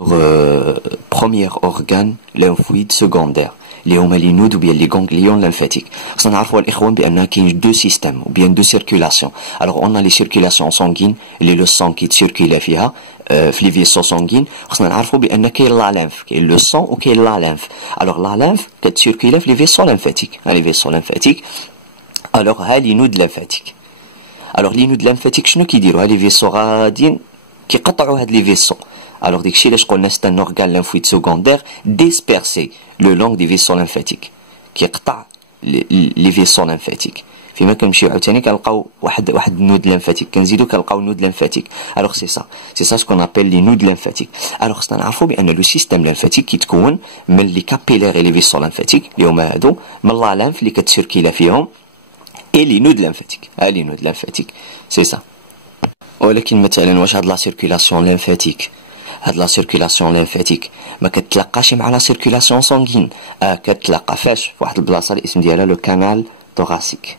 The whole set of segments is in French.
Premier organe lymphoïde secondaire اللي هما لي نود وبيان لي غانغليون لymphatiques. خصنا نعرفوا الاخوان بان كاين دو سيستيم وبيان دو سيركيلاسيون. الوغ اون لي سيركيلاسيون سانغين اللي لو سان كي تسيركيلا فيها في لي فيسو سانغين. خصنا نعرفوا بان كاين لا ليمف، كاين لو سان وكاين لا ليمف. الوغ لا ليمف كتسيركيلا في لي فيسو ليمفاتيك، لي فيسو ليمفاتيك. الوغ ها لي نود ليمفاتيك. الوغ لي نود ليمفاتيك شنو كيديروا؟ ها لي فيسو غاديين كيقطعوا هاد لي فيسو. Alors, dès que c'est un organe lymphoïde secondaire dispersé le long des vaisseaux lymphatiques qui قطع les vaisseaux lymphatiques. فيما كنمشيو عاوتاني كنلقاو واحد النود lymphatique كنزيدو كنلقاو نود lymphatique. Alors c'est ça ce qu'on appelle les nodes lymphatiques. Alors خصنا نعرفوا بان لو سيستيم lymphatique كيتكون من لي كابيلير et les vaisseaux lymphatiques اللي هما هادو من لا لامف اللي كتسيركيلا فيهم et les nodes lymphatiques. les nodes lymphatiques c'est ça. ولكن مثلا واش هاد لا سيركيلاسيون lymphatique هاد لا سيركيلاسيون ليمفاتيك ما كتلاقاش مع لا سيركيلاسيون سانغين؟ كتلاقى فاش؟ في واحد البلاصه الاسم ديالها لو كانال thoracique.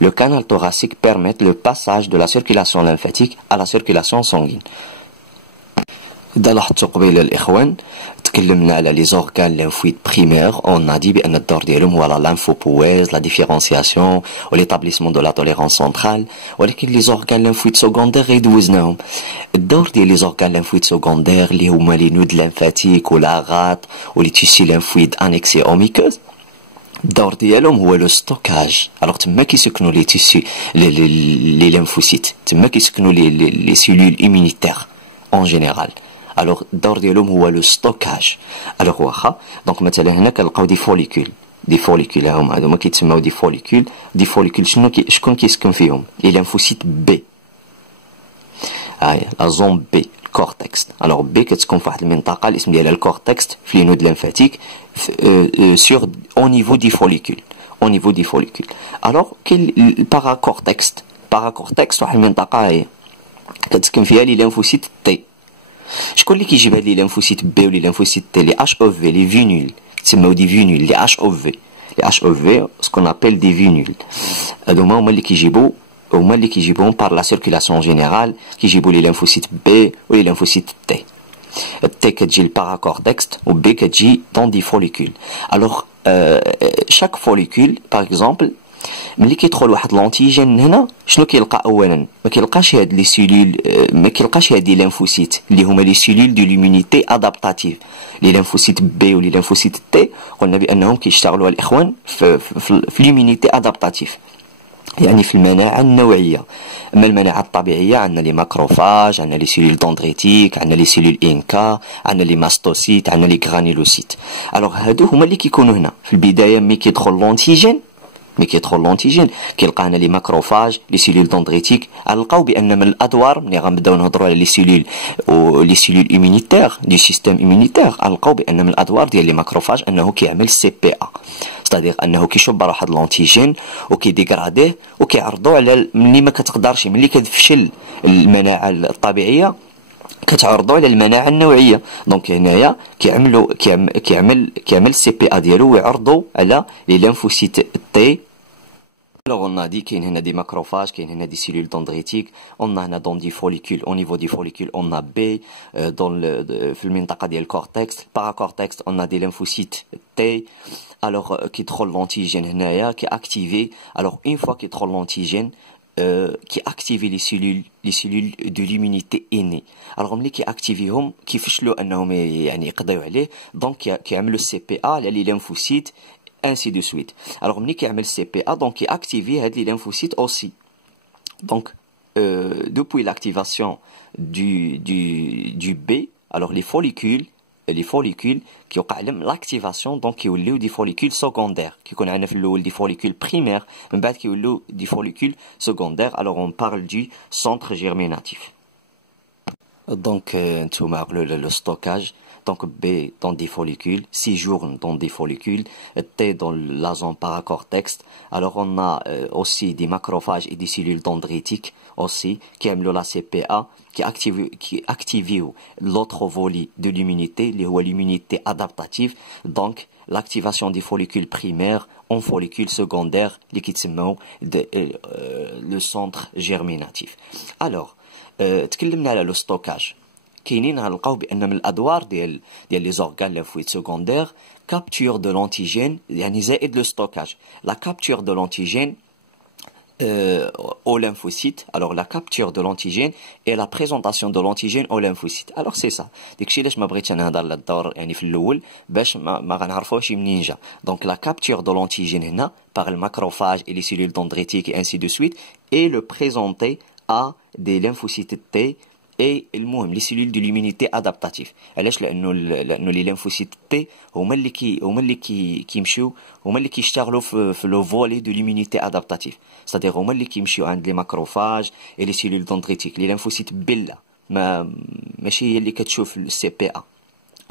Le canal thoracique permet le passage de la circulation lymphatique à la circulation sanguine. إذا لاحظتوا قبيله الإخوان تكلمنا على لي زورغان ليمفويد بريمير، اون دي بأن الدور ديالهم هو لا ليمفوبويز، لا ديفيرونسياسيون و ليتابليسمون دو لا توليرانس سنترال. ولكن لي زورغان ليمفويد سكوندير غير دوزناهم. الدور ديال لي زورغان ليمفويد سكوندير اللي هما لي نود ليمفاتيك و لاغات و لي تيسي ليمفويد انيكسي او ميكوز، الدور ديالهم هو لو ستوكاج. الوغ تما كيسكنوا لي تيسي لي ليمفوسيت، تما كيسكنوا لي سيلول ايمونيتير اون جينيرال. الوغ الدور ديالهم هو لو ستوكاج. الوغ واخا دونك مثلا هنا كنلقاو دي فوليكول هما كيتسموا دي فوليكول. شكون كيسكن فيهم؟ لي ليمفوسيت بي. لا زون بي الكورتكس. الوغ بي كتكون في واحد المنطقه الاسم ديالها الكورتكس في لي نود ليمفاتيك سور او نيفو دي فوليكول. الوغ كاين الباراكورتكس واحد المنطقه هي كتسكن فيها لي ليمفوسيت تي. شكون اللي كيجيب هاد لي ليمفوسيت بي ولي ليمفوسيت تي؟ لي اش او في، لي فينول تسموا دي فينول، لي اش او في سكون ابل دي فينول. هادو هما اللي كيجيبوهم بار لا سيركيلاسيون جينيرال، كيجيبوا لي ليمفوسيت بي ولي ليمفوسيت تي. التي كتجي الباراكورتكس و بي كتجي دون دي فوليكول. الوغ شاك فوليكول باغ اكزومبل ملي كيدخل واحد لونتيجين هنا شنو كيلقى؟ اولا ما كيلقاش هاد لي سيلول، ما كيلقاش هاد لي ليمفوسيت اللي هما لي سيلول دو ليمونيتي ادابتاتيف. لي ليمفوسيت بي ولي ليمفوسيت تي قلنا بانهم كيشتغلوا الاخوان في ليمونيتي ادابتاتيف، يعني في المناعه النوعيه. اما المناعه الطبيعيه عندنا لي ماكروفاج، عندنا لي سيلول دندريتيك، عندنا لي سيلول انكا، عندنا لي ماستوسيت، عندنا لي غرانيلوسيت. الوغ هادو هما اللي كيكونوا هنا في البدايه. ملي كيدخل لونتيجين كيلقى هنا لي ماكروفاج، لي سيلول دندريتيك. غنلقاو بان من الادوار ملي غنبداو نهضروا على لي سيلول ايمونيتير دي سيستيم ايمونيتير، غنلقاو بان من الادوار ديال لي ماكروفاج انه كيعمل سي بي ا، ستادير انه كيشوب واحد لونتيجين وكيديغراديه وكيعرضوا على ملي ما كتقدرش، ملي كتفشل المناعه الطبيعيه كتعرضوا على المناعه النوعيه. دونك هنايا كيعمل سي بي ا ديالو ويعرضوا على لي ليمفوسيت تي. Alors on a dit qu'il y a des macrophages, qu'il y a des cellules dendritiques, on a dans des follicules, au niveau des follicules on a B, dans le منطقة ديال cortex, paracortex on a des lymphocytes T, alors qui trouvent l'antigène هنايا qui est activé. Alors une fois qu'il trouve l'antigène qui active les cellules de l'immunité innée. alors ملي كيأكتيفيهم كيفشلوا انهم يعني يقضيو عليه، دونك كيعملوا سي بي ا على لي ليمفوسيت ainsi de suite. Alors ملي كيعمل سي بي ا دونك كيأكتيفي هاد لي ليمفوسيت اوسي. donc depuis l'activation du B, alors les follicules كيوقع عليهم لاكتيفاسيون دونك كيوليو دي فوليكول سكوندير. كيكون عندنا في الاول دي فوليكول بريمير، من بعد كيوليو دي فوليكول سكوندير. alors on parle du centre germinatif. donc نتوما le stockage. Donc B dans des follicules, séjourne dans des follicules, T dans la zone paracortex. Alors on a aussi des macrophages et des cellules dendritiques aussi qui aiment la CPA, qui activent l'autre volet de l'immunité, l'immunité adaptative. Donc l'activation des follicules primaires en follicules secondaires, le centre germinatif. Alors تكلمنا على le stockage. كاينين غنلقاو بان من الادوار ديال لي زورغان ليمفويد سكوندير كابتور دو لونتيجين يعني زائد لو ستوكاج. لا كابتور دو لونتيجين au lymphocyte. Alors la capture de l'antigène et la présentation de l'antigène au lymphocyte. Alors c'est ça. داكشي علاش ما بغيتش انا نهضر على الدور يعني في الاول باش ما غنعرفوش منين جا. Donc la capture de l'antigène هنا par le macrophage et les cellules dendritiques et ainsi de suite et le présenter à des lymphocytes T et المهم les cellules de l'immunité adaptative. علاش لانه لي lymphocytes T هما اللي كيمشيو هما اللي كيشتغلوا في لو فولي دو ليمونيتي ادابتاتيف. c'est-à-dire هما اللي كيمشيو عند لي ماكروفاج اي لي سيلول دندريتيك. لي ليمفوسيت بلا ماشي هي اللي كتشوف السي بي ا،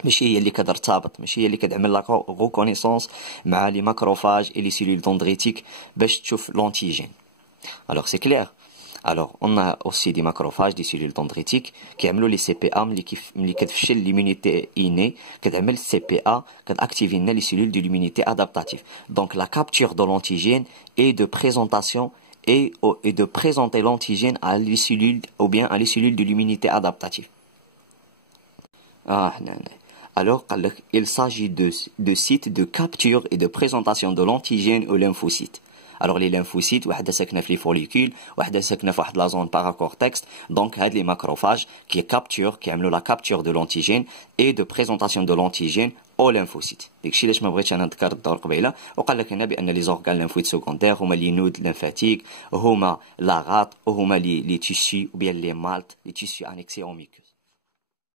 ماشي هي اللي كترتبط، ماشي هي اللي كتعمل لا ريكونيسونس مع لي ماكروفاج اي لي سيلول دندريتيك باش تشوف لونتيجين. alors c'est clair. Alors, on a aussi des macrophages, des cellules dendritiques qui amènent les CPA, qui كتفشل l'immunité innée, qui amènent CPA, qui activent les cellules de l'immunité adaptative. Donc, la capture de l'antigène et de présentation et de présenter l'antigène à les cellules ou bien à les cellules de l'immunité adaptative. Alors, il s'agit de sites de capture et de présentation de l'antigène aux lymphocytes. Alors les lymphocytes, وحده ساكنه في لي فوليكول، وحده ساكنه في واحد لا زون باراكورتكس. دونك هاد لي ماكروفاج كي كابتور كيعملوا لا كابتور دو لونتيجين اي دو بريزونطاسيون دو لونتيجين او ليمفوسيت. داكشي علاش ما بغيتش انا نذكر الدور قبيله. وقال لك هنا بان لي زورغان ليمفويد سكوندير هما لي نود ليمفاتيك، هما لاغات، وهما لي تيشي ou bien لي مالت، لي تيشي انيكسي او ميكوس.